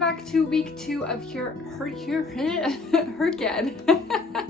back to week 2 of HRCYED.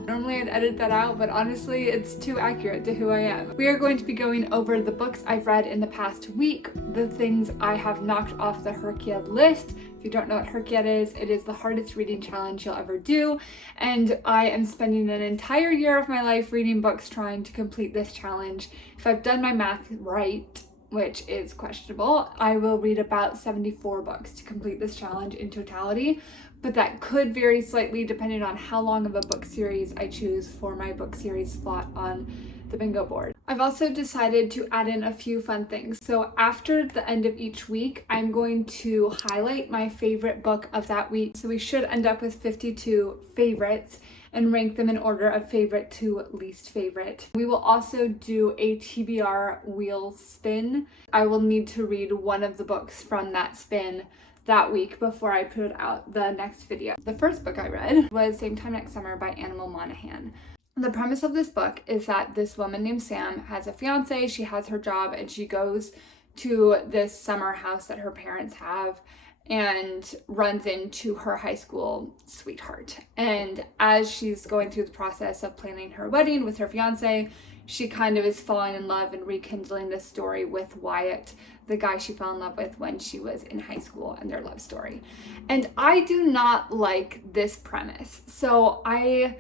Normally I'd edit that out, but honestly it's too accurate to who I am. We are going to be going over the books I've read in the past week, the things I have knocked off the HRCYED list. If you don't know what HRCYED is, it is the hardest reading challenge you'll ever do, and I am spending an entire year of my life reading books trying to complete this challenge. If I've done my math right, which is questionable, I will read about 74 books to complete this challenge in totality, but that could vary slightly depending on how long of a book series I choose for my book series slot on the bingo board. I've also decided to add in a few fun things. So after the end of each week, I'm going to highlight my favorite book of that week. So we should end up with 52 favorites and rank them in order of favorite to least favorite. We will also do a TBR wheel spin. I will need to read one of the books from that spin that week before I put out the next video. The first book I read was Same Time Next Summer by Animal Monaghan. The premise of this book is that this woman named Sam has a fiance, she has her job, and she goes to this summer house that her parents have and runs into her high school sweetheart. And as she's going through the process of planning her wedding with her fiance, she kind of is falling in love and rekindling this story with Wyatt, the guy she fell in love with when she was in high school, and their love story. And I do not like this premise. So I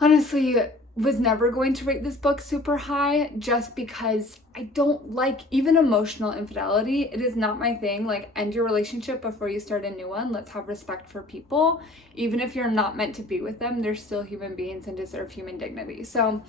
honestly was never going to rate this book super high just because I don't like even emotional infidelity. It is not my thing. Like, end your relationship before you start a new one. Let's have respect for people. Even if you're not meant to be with them, they're still human beings and deserve human dignity. So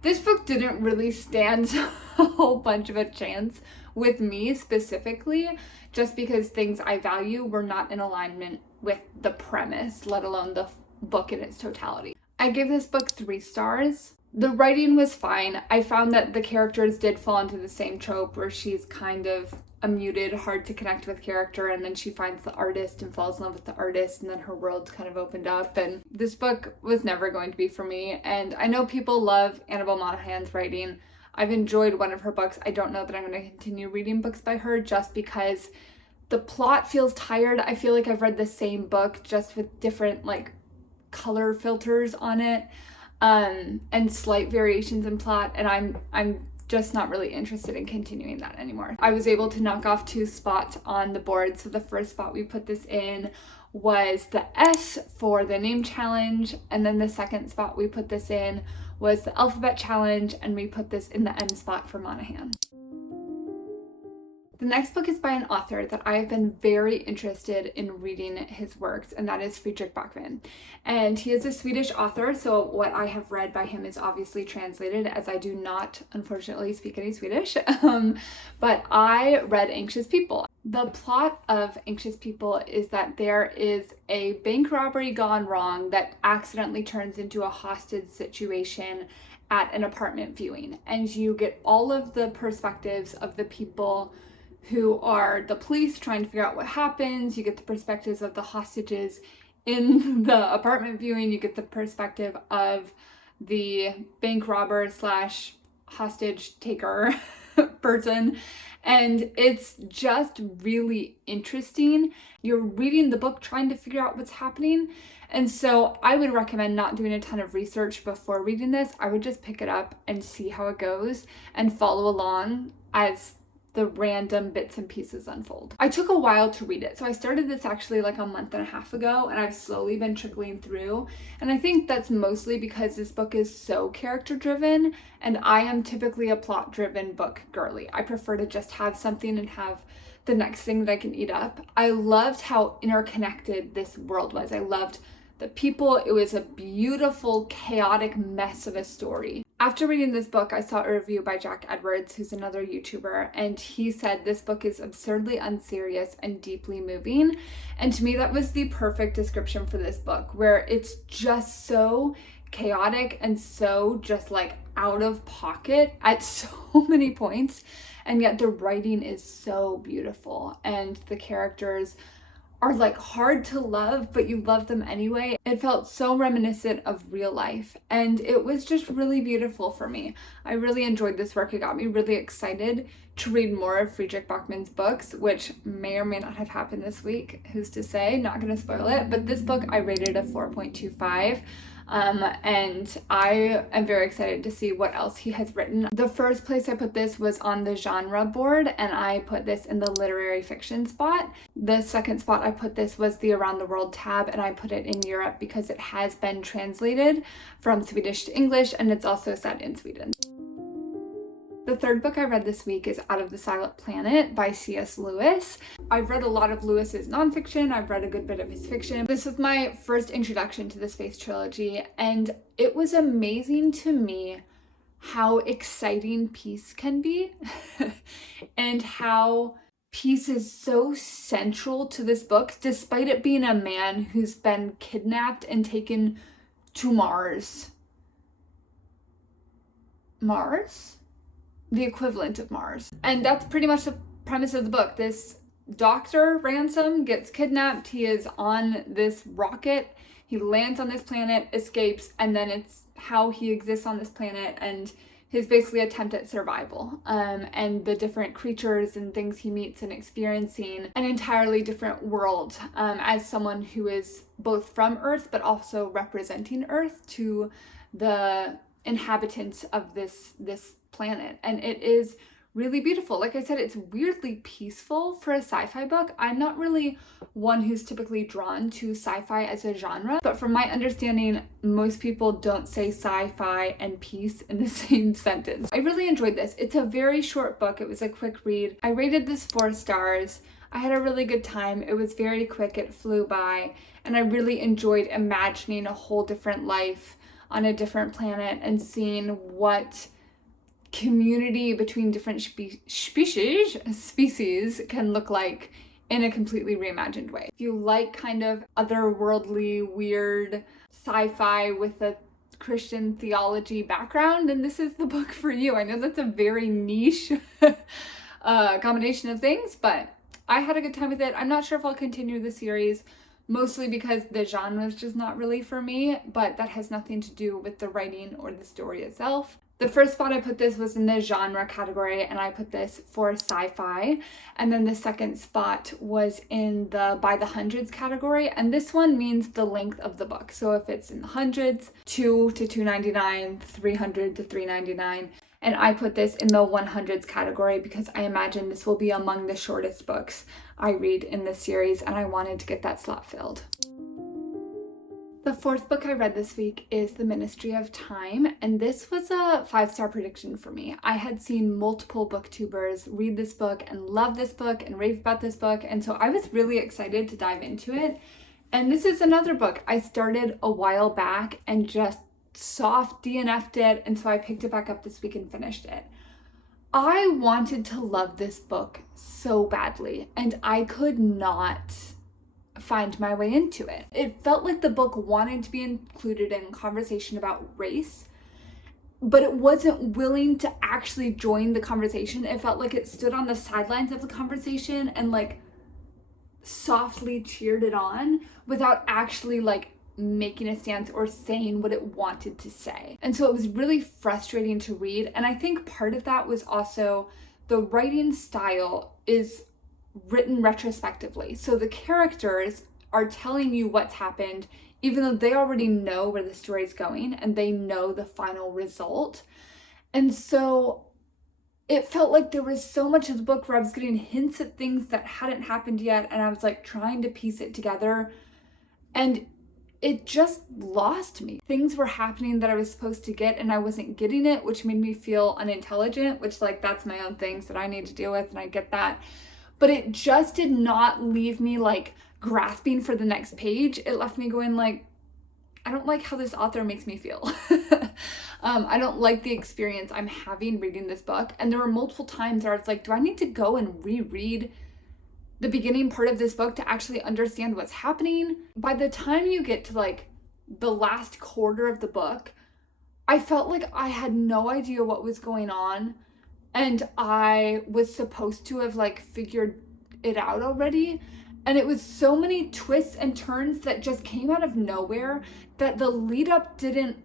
this book didn't really stand a whole bunch of a chance with me specifically, just because things I value were not in alignment with the premise, let alone the book in its totality. I gave this book 3 stars. The writing was fine. I found that the characters did fall into the same trope where she's kind of a muted, hard to connect with character, and then she finds the artist and falls in love with the artist, and then her world's kind of opened up. And this book was never going to be for me. And I know people love Annabelle Monaghan's writing. I've enjoyed one of her books. I don't know that I'm going to continue reading books by her just because the plot feels tired. I feel like I've read the same book just with different color filters on it, and slight variations in plot, and I'm just not really interested in continuing that anymore. I was able to knock off 2 spots on the board. So the first spot we put this in was the S for the name challenge, and then the second spot we put this in was the alphabet challenge, and we put this in the M spot for Monaghan. The next book is by an author that I have been very interested in reading his works, and that is Fredrick Backman. And he is a Swedish author, so what I have read by him is obviously translated, as I do not, unfortunately, speak any Swedish. But I read Anxious People. The plot of Anxious People is that there is a bank robbery gone wrong that accidentally turns into a hostage situation at an apartment viewing. And you get all of the perspectives of the people who are the police trying to figure out what happens. You get the perspectives of the hostages in the apartment viewing. You get the perspective of the bank robber / hostage taker person. And it's just really interesting. You're reading the book trying to figure out what's happening. And so I would recommend not doing a ton of research before reading this. I would just pick it up and see how it goes and follow along as the random bits and pieces unfold. I took a while to read it. So I started this actually a month and a half ago, and I've slowly been trickling through. And I think that's mostly because this book is so character driven, and I am typically a plot driven book girly. I prefer to just have something and have the next thing that I can eat up. I loved how interconnected this world was. I loved the people. It was a beautiful, chaotic mess of a story. After reading this book, I saw a review by Jack Edwards, who's another YouTuber, and he said this book is absurdly unserious and deeply moving. And to me, that was the perfect description for this book, where it's just so chaotic and so just out of pocket at so many points, and yet the writing is so beautiful and the characters are like hard to love, but you love them anyway. It felt so reminiscent of real life, and it was just really beautiful for me. I really enjoyed this work. It got me really excited to read more of Fredrick Backman's books, which may or may not have happened this week. Who's to say? Not gonna spoil it, but this book I rated a 4.25. And I am very excited to see what else he has written. The first place I put this was on the genre board, and I put this in the literary fiction spot. The second spot I put this was the Around the World tab, and I put it in Europe because it has been translated from Swedish to English, and it's also set in Sweden. The third book I read this week is Out of the Silent Planet by C.S. Lewis. I've read a lot of Lewis's nonfiction. I've read a good bit of his fiction. This was my first introduction to the Space Trilogy, and it was amazing to me how exciting peace can be and how peace is so central to this book, despite it being a man who's been kidnapped and taken to Mars. The equivalent of Mars. And that's pretty much the premise of the book. This Dr. Ransom gets kidnapped. He is on this rocket. He lands on this planet, escapes, and then it's how he exists on this planet and his basically attempt at survival. And the different creatures and things he meets and experiencing an entirely different world as someone who is both from Earth but also representing Earth to the inhabitants of this planet. And it is really beautiful. Like I said, it's weirdly peaceful for a sci-fi book. I'm not really one who's typically drawn to sci-fi as a genre, but from my understanding, most people don't say sci-fi and peace in the same sentence. I really enjoyed this. It's a very short book. It was a quick read. I rated this 4 stars. I had a really good time. It was very quick. It flew by, and I really enjoyed imagining a whole different life on a different planet and seeing what community between different species can look like in a completely reimagined way. If you like kind of otherworldly, weird sci-fi with a Christian theology background, then this is the book for you. I know that's a very niche combination of things, but I had a good time with it. I'm not sure if I'll continue the series, mostly because the genre is just not really for me, but that has nothing to do with the writing or the story itself. The first spot I put this was in the genre category, and I put this for sci-fi. And then the second spot was in the by the hundreds category, and this one means the length of the book. So if it's in the hundreds, 2 to 299, 300 to 399, and I put this in the 100s category because I imagine this will be among the shortest books I read in this series, and I wanted to get that slot filled. The fourth book I read this week is The Ministry of Time, and this was a 5-star prediction for me. I had seen multiple booktubers read this book and love this book and rave about this book, and so I was really excited to dive into it. And this is another book I started a while back and just soft DNF'd it, and so I picked it back up this week and finished it. I wanted to love this book so badly, and I could not find my way into it. It felt like the book wanted to be included in conversation about race, but it wasn't willing to actually join the conversation. It felt like it stood on the sidelines of the conversation and like softly cheered it on without actually like making a stance or saying what it wanted to say. And so it was really frustrating to read. And I think part of that was also the writing style is written retrospectively. So the characters are telling you what's happened, even though they already know where the story's going and they know the final result. And so it felt like there was so much of the book where I was getting hints at things that hadn't happened yet, and I was like trying to piece it together, and it just lost me. Things were happening that I was supposed to get and I wasn't getting it, which made me feel unintelligent, which like that's my own things that I need to deal with, and I get that. But it just did not leave me like grasping for the next page. It left me going like, I don't like how this author makes me feel. I don't like the experience I'm having reading this book. And there were multiple times where I was like, do I need to go and reread the beginning part of this book to actually understand what's happening? By the time you get to like the last quarter of the book, I felt like I had no idea what was going on. And I was supposed to have like figured it out already. And it was so many twists and turns that just came out of nowhere that the lead up didn't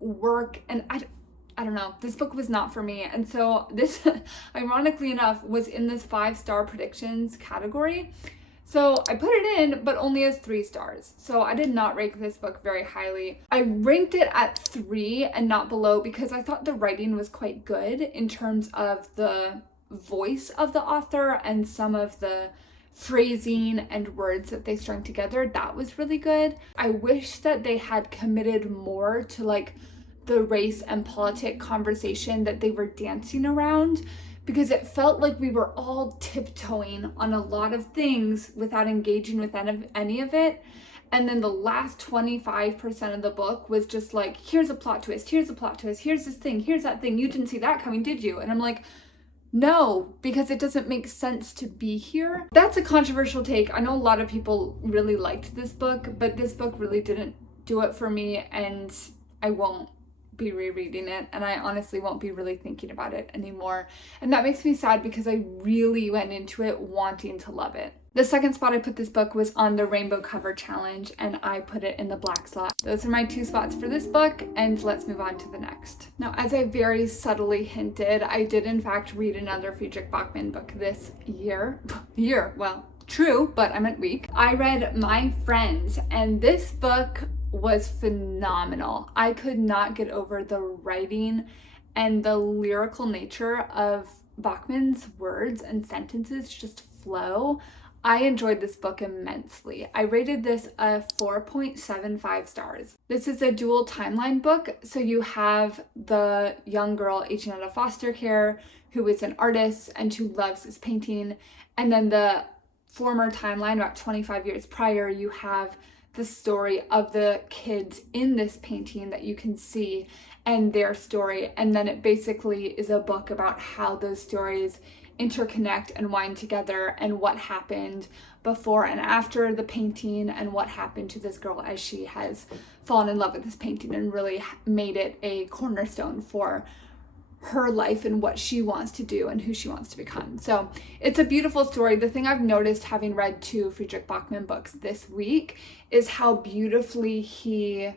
work. And I don't know, this book was not for me. And so this, ironically enough, was in this 5-star predictions category. So I put it in, but only as 3 stars. So I did not rank this book very highly. I ranked it at 3 and not below because I thought the writing was quite good in terms of the voice of the author and some of the phrasing and words that they strung together. That was really good. I wish that they had committed more to like the race and politic conversation that they were dancing around, because it felt like we were all tiptoeing on a lot of things without engaging with any of it. And then the last 25% of the book was just like, here's a plot twist, here's a plot twist, here's this thing, here's that thing. You didn't see that coming, did you? And I'm like, no, because it doesn't make sense to be here. That's a controversial take. I know a lot of people really liked this book, but this book really didn't do it for me, and I won't be rereading it, and I honestly won't be really thinking about it anymore. And that makes me sad because I really went into it wanting to love it. The second spot I put this book was on the Rainbow Cover Challenge, and I put it in the black slot. Those are my 2 spots for this book, and let's move on to the next. Now, as I very subtly hinted, I did in fact read another Fredrik Backman book this year. Well, true, but I meant week. I read My Friends, and this book was phenomenal. I could not get over the writing and the lyrical nature of Backman's words and sentences just flow. I enjoyed this book immensely. I rated this a 4.75 stars. This is a dual timeline book. So you have the young girl aging out of foster care who is an artist and who loves this painting. And then the former timeline, about 25 years prior, you have the story of the kids in this painting that you can see and their story. And then it basically is a book about how those stories interconnect and wind together and what happened before and after the painting and what happened to this girl as she has fallen in love with this painting and really made it a cornerstone for her life and what she wants to do and who she wants to become. So it's a beautiful story. The thing I've noticed having read 2 Fredrik Backman books this week is how beautifully he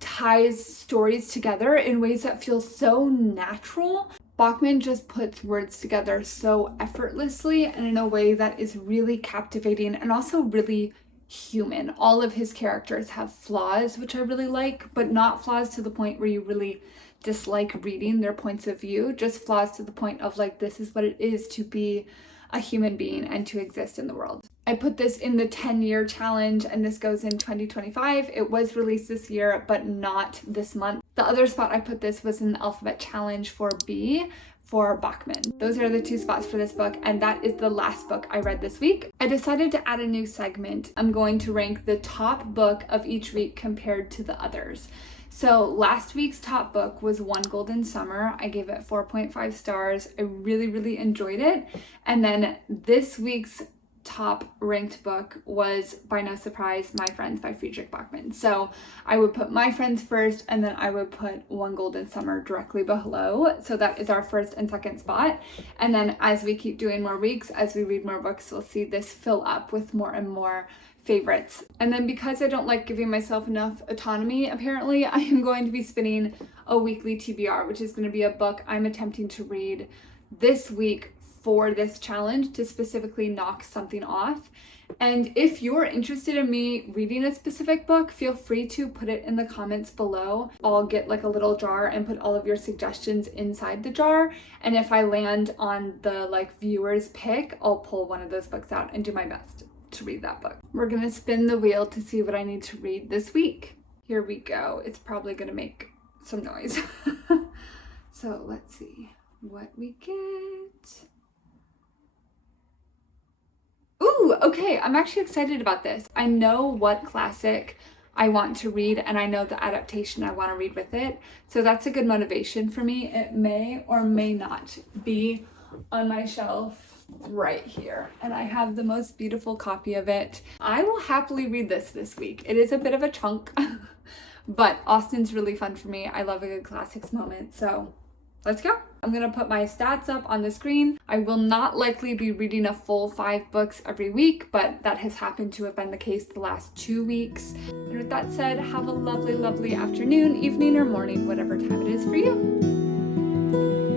ties stories together in ways that feel so natural. Backman just puts words together so effortlessly and in a way that is really captivating and also really human. All of his characters have flaws, which I really like, but not flaws to the point where you really dislike reading their points of view, just flaws to the point of like, this is what it is to be a human being and to exist in the world. I put this in the 10-year challenge, and this goes in 2025. It was released this year, but not this month. The other spot I put this was in the alphabet challenge for B for Backman. Those are the 2 spots for this book, and that is the last book I read this week. I decided to add a new segment. I'm going to rank the top book of each week compared to the others. So last week's top book was One Golden Summer. I gave it 4.5 stars. I really, really enjoyed it. And then this week's top ranked book was, by no surprise, My Friends by Fredrik Backman. So I would put My Friends first, and then I would put One Golden Summer directly below. So that is our first and second spot. And then as we keep doing more weeks, as we read more books, we'll see this fill up with more and more favorites. And then because I don't like giving myself enough autonomy, apparently, I am going to be spinning a weekly TBR, which is going to be a book I'm attempting to read this week for this challenge to specifically knock something off. And if you're interested in me reading a specific book, feel free to put it in the comments below. I'll get like a little jar and put all of your suggestions inside the jar. And if I land on the like viewer's pick, I'll pull one of those books out and do my best to read that book. We're gonna spin the wheel to see what I need to read this week. Here we go. It's probably gonna make some noise. So let's see what we get. Ooh, okay, I'm actually excited about this. I know what classic I want to read, and I know the adaptation I want to read with it. So that's a good motivation for me. It may or may not be on my shelf right here. And I have the most beautiful copy of it. I will happily read this week. It is a bit of a chunk, but Austen's really fun for me. I love a good classics moment. So let's go. I'm gonna put my stats up on the screen. I will not likely be reading a full 5 books every week, but that has happened to have been the case the last 2 weeks. And with that said, have a lovely, lovely afternoon, evening, or morning, whatever time it is for you.